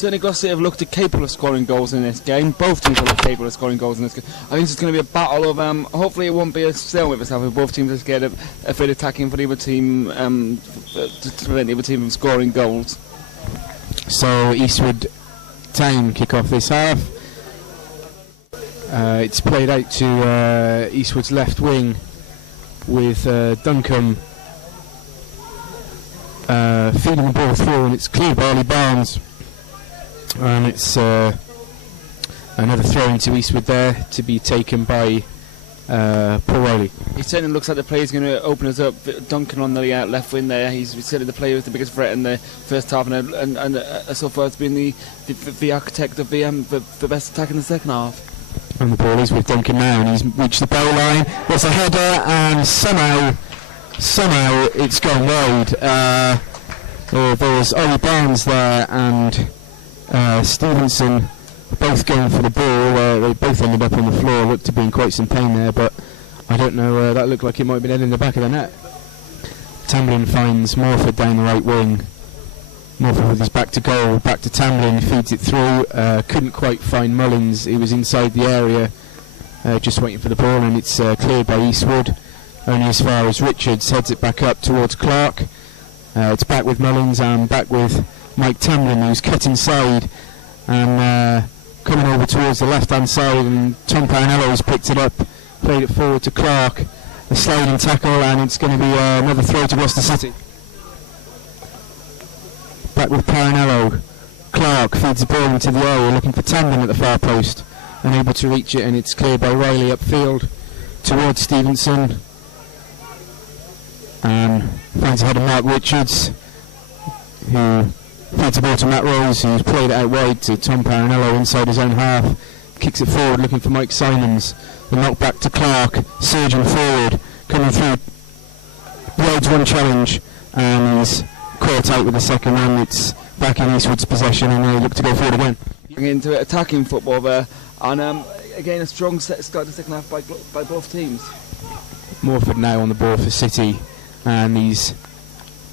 Certainly Gloucester have looked capable of scoring goals in this game. Both teams have looked capable of scoring goals in this game. I think it's going to be a battle of, hopefully it won't be a stalemate itself, if both teams are scared of afraid of attacking for the other team, to prevent the other team from scoring goals. So Eastwood Town kick off this half. It's played out to Eastwood's left wing with Duncombe feeding the ball through, and it's cleared by Ollie Barnes, and it's another throw into Eastwood there to be taken by Paul Rowley. It certainly looks like the player's going to open us up. Duncan on the left wing there. He's certainly the player with the biggest threat in the first half, and so far it's been the architect of the best attack in the second half. And the ball is with Duncan now, and he's reached the goal line. There's a header, and somehow it's gone wide. There was Ollie Barnes there and Stevenson both going for the ball. They both ended up on the floor. Looked to be in quite some pain there, but I don't know. That looked like it might have been heading in the back of the net. Tamblyn finds Morford down the right wing. Morford with his back to goal, back to Tamblyn, feeds it through. Couldn't quite find Mullins. He was inside the area, just waiting for the ball, and it's cleared by Eastwood. Only as far as Richards heads it back up towards Clark. It's back with Mullins and back with Mike Tamblyn, who's cut inside and coming over towards the left-hand side, and Tom Parinello's picked it up, played it forward to Clark. A sliding tackle, and it's going to be another throw to Gloucester City. Back with Parinello. Clark feeds the ball into the area, looking for Tamblyn at the far post, unable to reach it, and it's cleared by Riley upfield towards Stevenson, and finds ahead of Mark Richards, who feeds the ball to Matt Rose, who's played it out wide to Tom Parinello inside his own half, kicks it forward looking for Mike Simons. The knock back to Clark, surging forward, coming through Rhodes one challenge, and he's caught out with the second one. It's back in Eastwood's possession, and they look to go forward again. Into attacking football there, and again a strong start to the second half by both teams. Morford now on the ball for City, and he's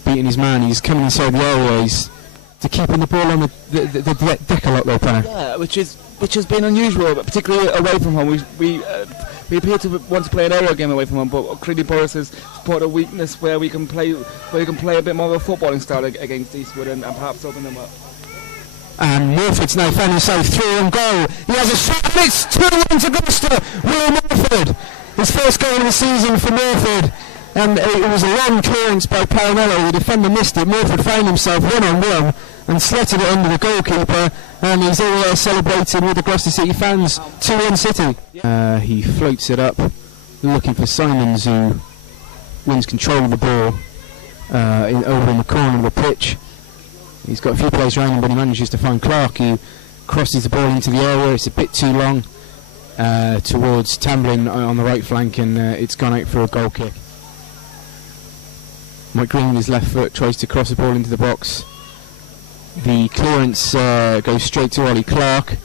beating his man. He's coming inside the area. He's keeping the ball on the deck a lot though, Penner. Yeah, which has been unusual, but particularly away from home. We appear to want to play an aerial game away from home, but clearly Boris has spotted a weakness where we can play a bit more of a footballing style against Eastwood and perhaps open them up. And Morford's now found himself through on goal. He has a shot, and it's 2-1 to Gloucester. Will Morford, his first goal of the season for Morford. And it was a long clearance by Parinello. The defender missed it. Morford found himself one-on-one and slotted it under the goalkeeper. And he's all there celebrating with the Gloucester City fans. 2-1 City. He floats it up, looking for Simons, who wins control of the ball over in the corner of the pitch. He's got a few players around him, but he manages to find Clark, who crosses the ball into the area. It's a bit too long towards Tamblyn on the right flank, and it's gone out for a goal kick. Mike Green with his left foot tries to cross the ball into the box. The clearance goes straight to Ollie Clark,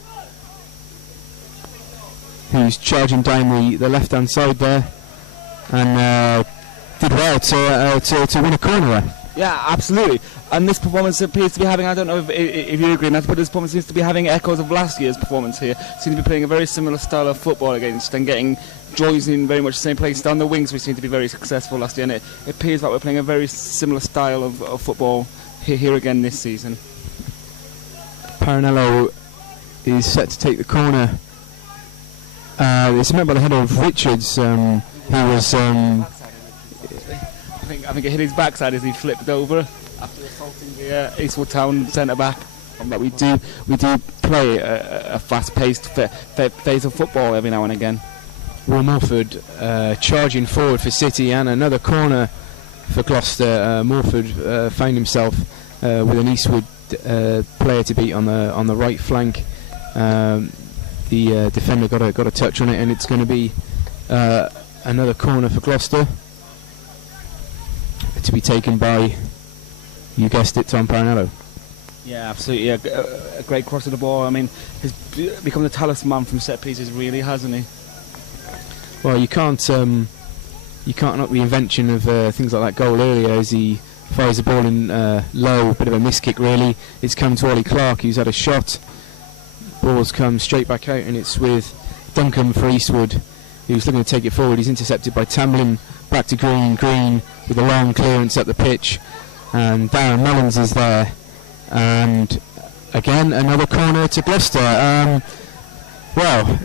who's charging down the left-hand side there, and did well to win a corner there. Yeah, absolutely. And this performance appears to be having, I don't know if you agree, Matt, but this performance seems to be having echoes of last year's performance here. Seem to be playing a very similar style of football against and getting joys in very much the same place. Down the wings we seem to be very successful last year, and it appears like we're playing a very similar style of football here again this season. Parinello is set to take the corner. It's met by the header of Richards, who was... I think it hit his backside as he flipped over after assaulting the Eastwood Town centre-back. But we do play a fast-paced phase of football every now and again. Will Morford charging forward for City, and another corner for Gloucester. Morford found himself with an Eastwood player to beat on the right flank. The defender got a touch on it, and it's going to be another corner for Gloucester, to be taken by, you guessed it, Tom Parinello. Yeah, absolutely. A great cross of the ball. I mean, he's become the talisman from set pieces, really, hasn't he? Well, you can't knock the invention of things like that goal earlier, as he fires the ball in low, bit of a miss kick really. It's come to Ollie Clark, who's had a shot. Ball's come straight back out, and it's with Duncan for Eastwood, who's looking to take it forward. He's intercepted by Tamlin, back to Green with a long clearance up the pitch, and Darren Mullins is there, and again another corner to Gloucester. Well,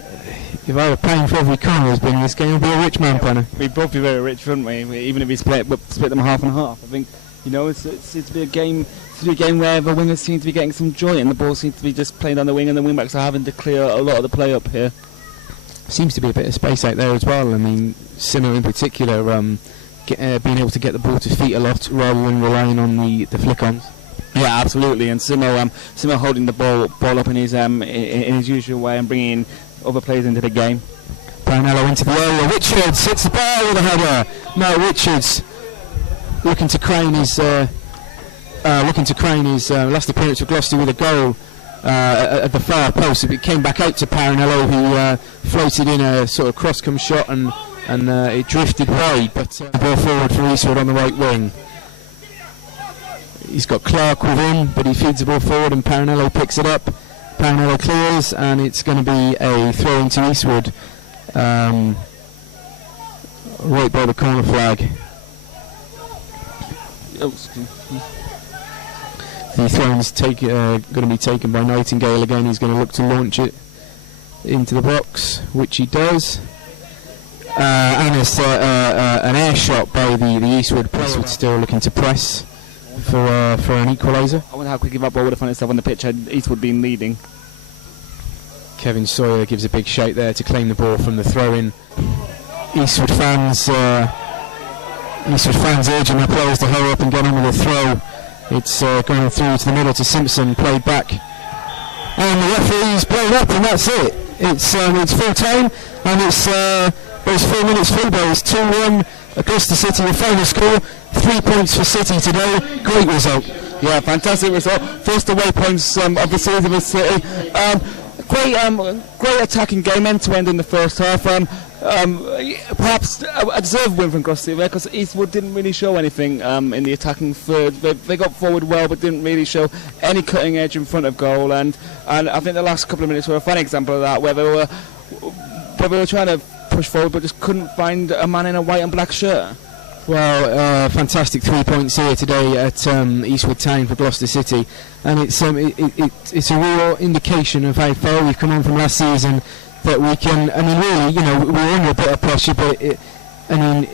if I were paying for every corner has been in this game, I'd be a rich man, Penner. We'd both be very rich, wouldn't we? Even if we split them half and half. I think, you know, it seems to be a game where the wingers seem to be getting some joy, and the ball seems to be just playing down the wing, and the wing backs are having to clear a lot of the play up here. Seems to be a bit of space out there as well. I mean, Simmer in particular, being able to get the ball to feet a lot rather than relying on the flick-ons. Yeah, absolutely. And Simmer holding the ball up in his usual way and bringing other players into the game. Brownello into the area. Richards hits the ball with a header. No, Richards looking to crane his last appearance for Gloucester with a goal at the far post. It came back out to Parinello, who floated in a sort of cross-come shot, and it drifted wide. But the ball forward for Eastwood on the right wing. He's got Clark with him, but he feeds the ball forward, and Parinello picks it up. Parinello clears, and it's going to be a throw into Eastwood, right by the corner flag. The throw-in's going to be taken by Nightingale again. He's going to look to launch it into the box, which he does. And it's an air shot by the Eastwood player. Eastwood still looking to press for an equaliser. I wonder how quickly that ball would have found itself on the pitch had Eastwood been leading. Kevin Sawyer gives a big shout there to claim the ball from the throw-in. Eastwood fans urging their players to hurry up and get on with the throw. It's going through to the middle to Simpson, played back, and the referee's played up, and that's it. It's full time, and it's those 4 minutes full ball. It's 2-1 Gloucester City. The final score, 3 points for City today. Great result. Yeah, fantastic result. First away points of the season for City. Great attacking game, end to end in the first half. Perhaps a deserved win from Gloucester because Eastwood didn't really show anything in the attacking third. They got forward well, but didn't really show any cutting edge in front of goal. And I think the last couple of minutes were a fun example of that, where they were trying to push forward, but just couldn't find a man in a white and black shirt. Well, fantastic 3 points here today at Eastwood Town for Gloucester City, and it's a real indication of how far we've come on from last season. That we can, I mean, really, you know, we were under a bit of pressure, but it never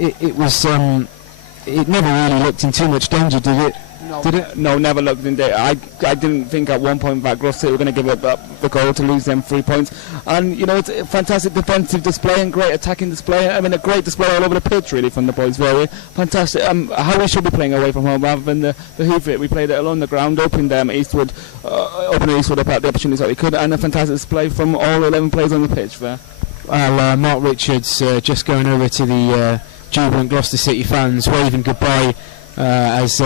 really looked in too much danger, did it? No, did it? No, never looked in danger. I didn't think at one point that Gloucester were going to give up the goal to lose them 3 points. And, you know, it's a fantastic defensive display and great attacking display. I mean, a great display all over the pitch, really, from the boys. Very fantastic. How we should be playing away from home rather than the hoof it. We played it along the ground, opened Eastwood up at the opportunities that we could, and a fantastic display from all 11 players on the pitch there. Well, Mark Richards just going over to the jubilant Gloucester City fans, waving goodbye as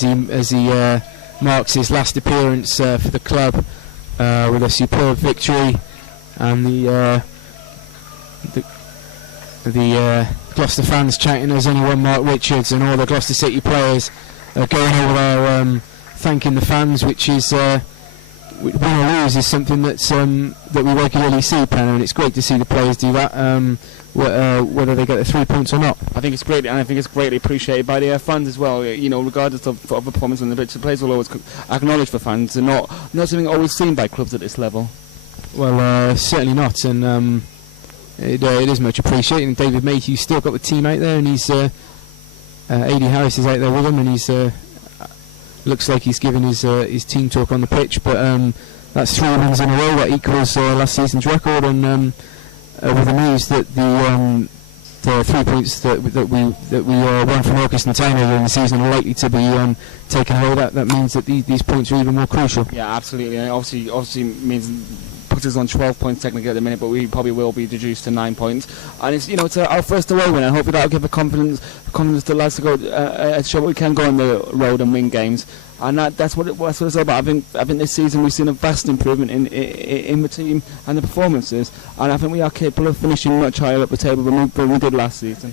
he marks his last appearance for the club with a superb victory, and the Gloucester fans chanting "There's only one Mark Richards," and all the Gloucester City players going over there thanking the fans, which is win or lose is something that's that we regularly see, Penner, and it's great to see the players do that, whether they get the 3 points or not. I think it's great, and I think it's greatly appreciated by the fans as well. You know, regardless of the performance on the pitch, the players will always acknowledge the fans, and not something always seen by clubs at this level. Well, certainly not, and it is much appreciated. And David Mayhew's still got the team out there, and he's A.D. Harris is out there with him, and he's looks like he's giving his team talk on the pitch. But that's 3 wins in a row. That equals last season's record, and with the news that the 3 points that we won from Orcheston Town earlier in the season are likely to be taken away, that means that these points are even more crucial. Yeah, absolutely. And it obviously means puts us on 12 points technically at the minute, but we probably will be reduced to 9 points. And it's our first away win, and hopefully that'll give the confidence to the lads to go show that we can go on the road and win games. And that's what it's all about. I think this season we've seen a vast improvement in the team and the performances, and I think we are capable of finishing much higher up the table than we did last season.